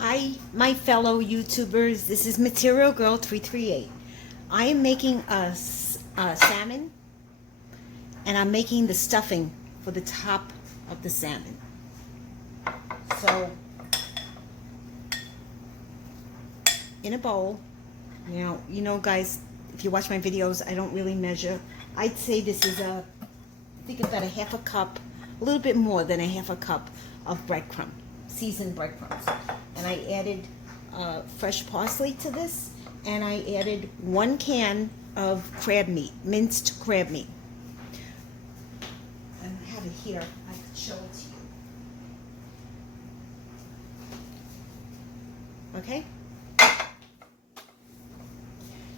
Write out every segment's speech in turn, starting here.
Hi, my fellow YouTubers. This is Material Girl 338. I am making a salmon, and I'm making the stuffing for the top of the salmon. So, in a bowl, now, you know, guys, if you watch my videos, I don't really measure. I'd say this is I think about a half a cup, a little bit more than a half a cup of breadcrumb, seasoned breadcrumbs. And I added fresh parsley to this, and I added 1 can of crab meat, minced crab meat. I have it here. I could show it to you. Okay?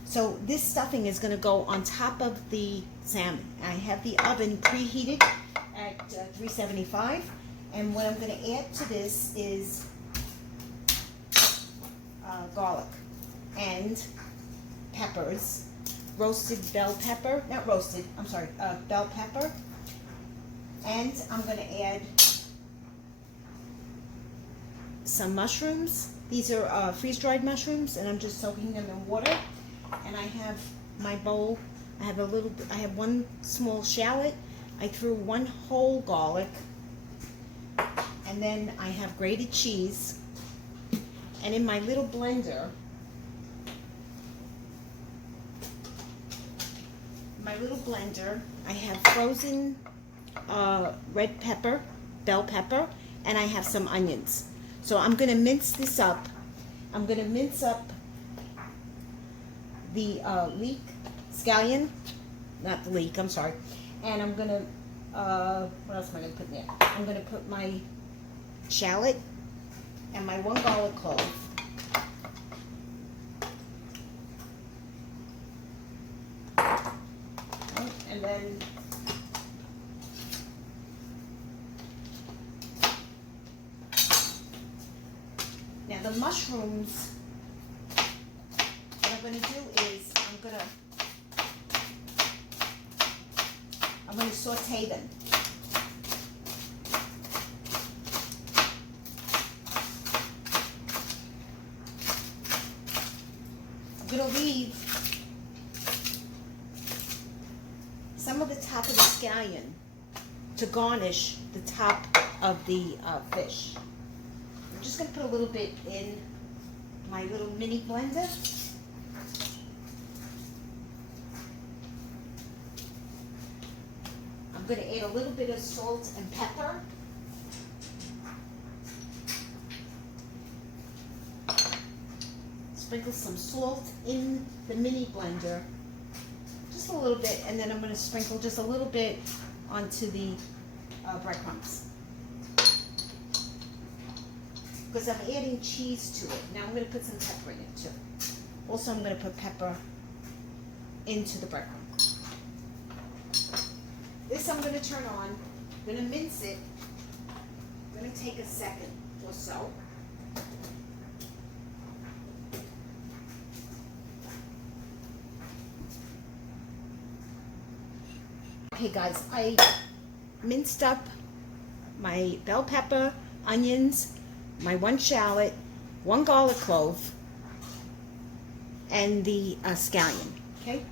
So this stuffing is going to go on top of the salmon. I have the oven preheated at 375, and what I'm going to add to this is garlic and peppers, roasted bell pepper, not roasted, I'm sorry, bell pepper, and I'm going to add some mushrooms. These are freeze-dried mushrooms, and I'm just soaking them in water. And I have my bowl. I have 1 small shallot. I threw 1 whole garlic, and then I have grated cheese. And in my little blender, I have frozen red pepper, bell pepper, and I have some onions. So I'm going to mince this up. I'm going to mince up the scallion, not the leek, I'm sorry. And I'm going to, what else am I going to put in there? I'm going to put my shallot and my 1 garlic clove. And then now the mushrooms, what I'm going to do is I'm going to saute them. I'm going to leave some of the top of the scallion to garnish the top of the fish. I'm just going to put a little bit in my little mini blender. I'm going to add a little bit of salt and pepper. Sprinkle some salt in the mini blender, just a little bit, and then I'm going to sprinkle just a little bit onto the breadcrumbs, because I'm adding cheese to it. Now I'm going to put some pepper in it too. Also, I'm going to put pepper into the breadcrumb. This I'm going to turn on. I'm going to mince it. I'm going to take a second or so. Okay guys, I minced up my bell pepper, onions, my 1 shallot, 1 garlic clove, and the scallion, okay?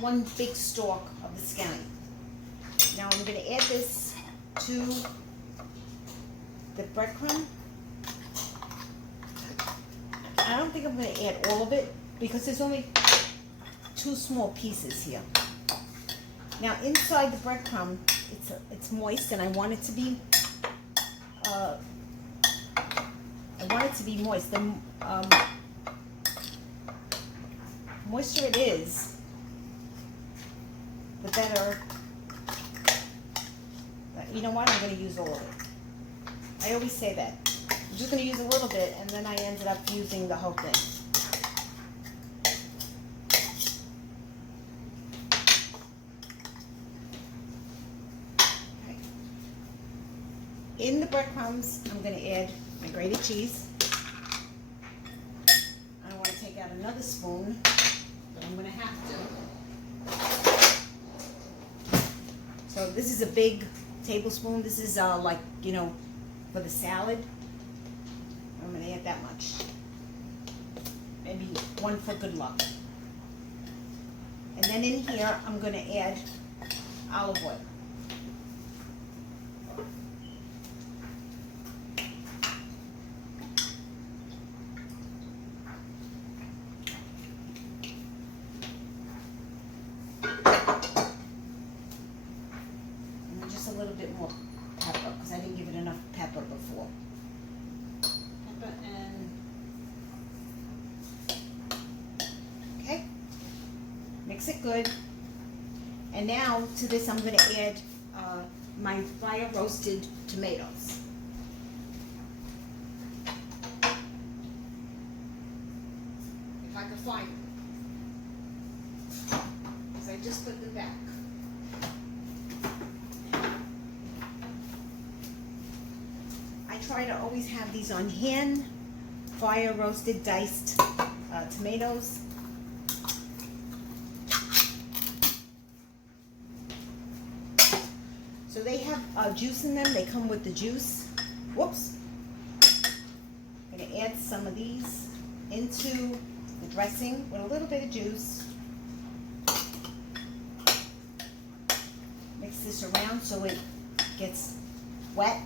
1 big stalk of the scallion. Now I'm going to add this to the breadcrumb. I don't think I'm going to add all of it because there's only 2 small pieces here. Now inside the breadcrumb, it's moist, and I want it to be moist. The moister it is, the better. You know what? I'm going to use all of it. I always say that. I'm just going to use a little bit, and then I ended up using the whole thing. In the breadcrumbs, I'm going to add my grated cheese. I want to take out another spoon, but I'm going to have to. So this is a big tablespoon. This is like, you know, for the salad. I'm going to add that much. Maybe one for good luck. And then in here, I'm going to add olive oil. And just a little bit more pepper, because I didn't give it enough pepper before. Pepper and... Okay. Mix it good. And now to this I'm going to add my fire roasted tomatoes. If I can find them. Because I just put them back. I try to always have these on hand. Fire roasted diced tomatoes. So they have juice in them. They come with the juice. Whoops. I'm going to add some of these into the dressing with a little bit of juice. Mix this around so it gets wet.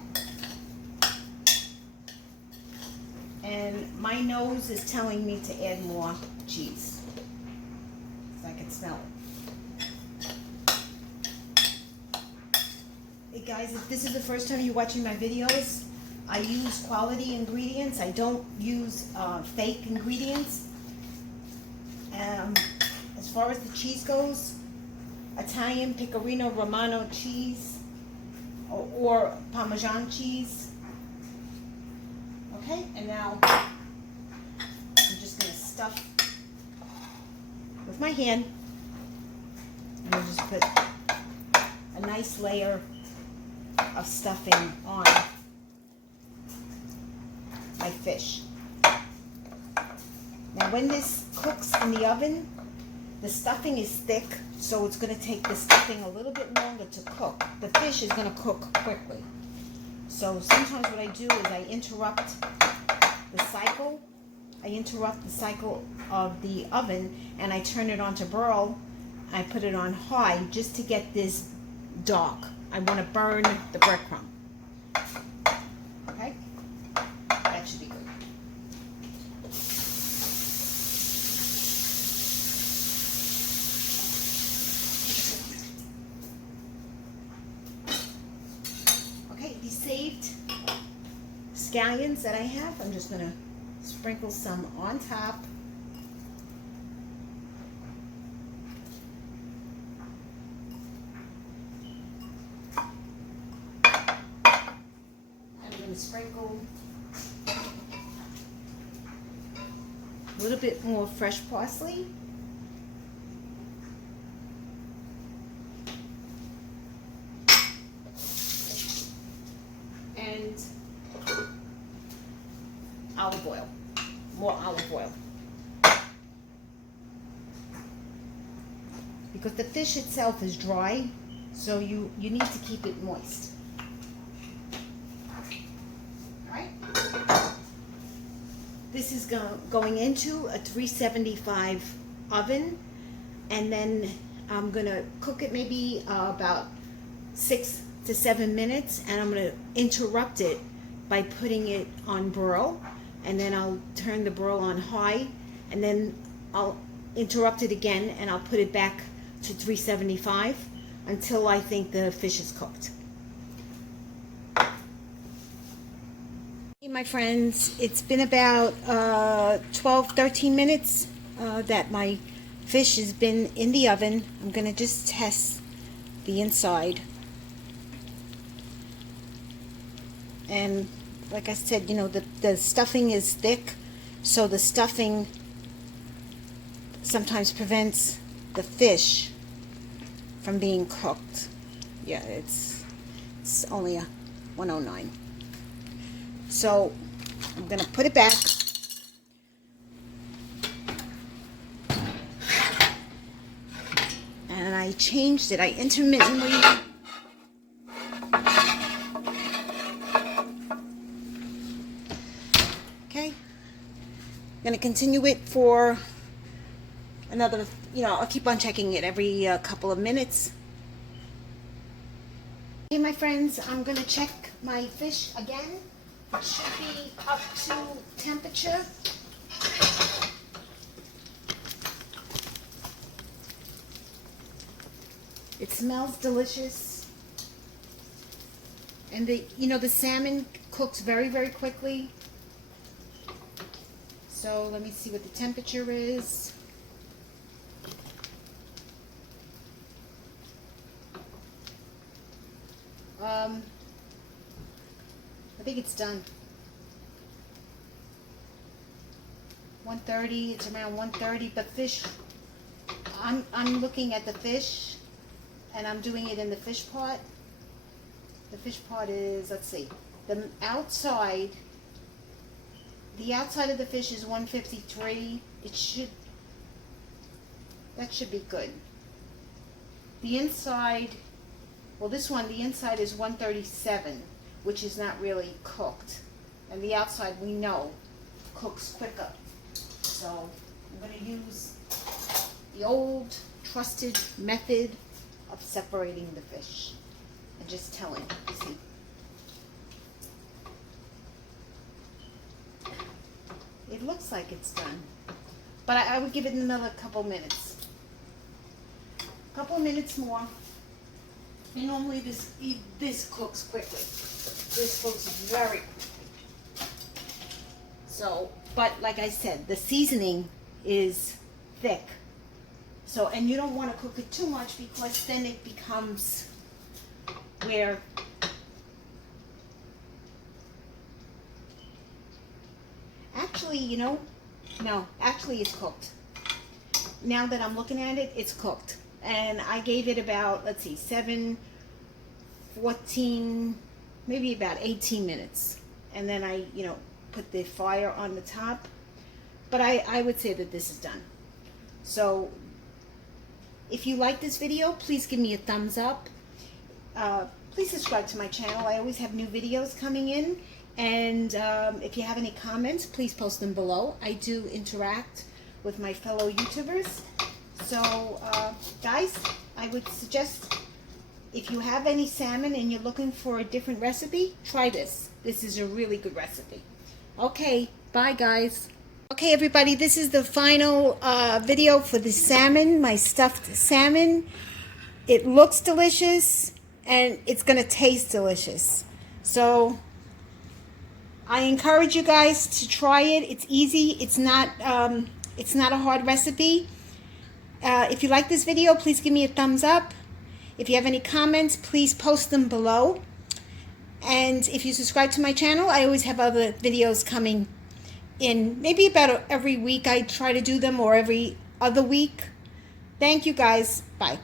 And my nose is telling me to add more cheese. Because I can smell it. Hey guys, if this is the first time you're watching my videos, I use quality ingredients. I don't use fake ingredients. As far as the cheese goes, Italian Pecorino Romano cheese or Parmesan cheese. Okay, and now I'm just going to stuff with my hand. And I'll just put a nice layer of stuffing on my fish. Now when this cooks in the oven, the stuffing is thick, so it's going to take the stuffing a little bit longer to cook. The fish is going to cook quickly. So sometimes what I do is I interrupt the cycle. I interrupt the cycle of the oven and I turn it on to broil. I put it on high just to get this dark. I want to burn the breadcrumb. Okay? That should be good. Okay, these saved scallions that I have, I'm just going to sprinkle some on top. Sprinkle a little bit more fresh parsley. And olive oil. More olive oil. Because the fish itself is dry, so you need to keep it moist. This is going into a 375 oven, and then I'm going to cook it maybe about 6 to 7 minutes, and I'm going to interrupt it by putting it on broil, and then I'll turn the broil on high, and then I'll interrupt it again, and I'll put it back to 375 until I think the fish is cooked. My friends, it's been about 12-13 minutes that my fish has been in the oven. I'm going to just test the inside. And like I said, you know, the stuffing is thick, so the stuffing sometimes prevents the fish from being cooked. Yeah, it's only a 109. So I'm going to put it back. And I changed it. I intermittently okay. going to continue it for another, I'll keep on checking it every couple of minutes. Okay, my friends, I'm going to check my fish again. It should be up to temperature. It smells delicious. And the salmon cooks very, very quickly. So let me see what the temperature is. I think it's done. 130, it's around 130, but fish, I'm looking at the fish, and I'm doing it in the fish pot. The fish pot is, let's see, the outside of the fish is 153. That should be good. The inside, well, this one, the inside is 137, which is not really cooked. And the outside, we know, cooks quicker. So I'm going to use the old trusted method of separating the fish and just telling. See, it looks like it's done, but I would give it another couple minutes. A couple minutes more. And normally this cooks quickly. This cooks very quickly. So, but like I said, the seasoning is thick. So, and you don't want to cook it too much, because then it becomes where actually, no, actually it's cooked. Now that I'm looking at it, it's cooked. And I gave it about, let's see, 7, 14, maybe about 18 minutes. And then I, put the fire on the top. But I would say that this is done. So if you like this video, please give me a thumbs up. Please subscribe to my channel. I always have new videos coming in. And if you have any comments, please post them below. I do interact with my fellow YouTubers. So, guys, I would suggest, if you have any salmon and you're looking for a different recipe, try this. This is a really good recipe. Okay, bye, guys. Okay, everybody, this is the final video for the salmon, my stuffed salmon. It looks delicious, and it's going to taste delicious. So I encourage you guys to try it. It's easy. It's not a hard recipe. If you like this video, please give me a thumbs up. If you have any comments, please post them below. And if you subscribe to my channel, I always have other videos coming in. Maybe about every week I try to do them, or every other week. Thank you, guys. Bye.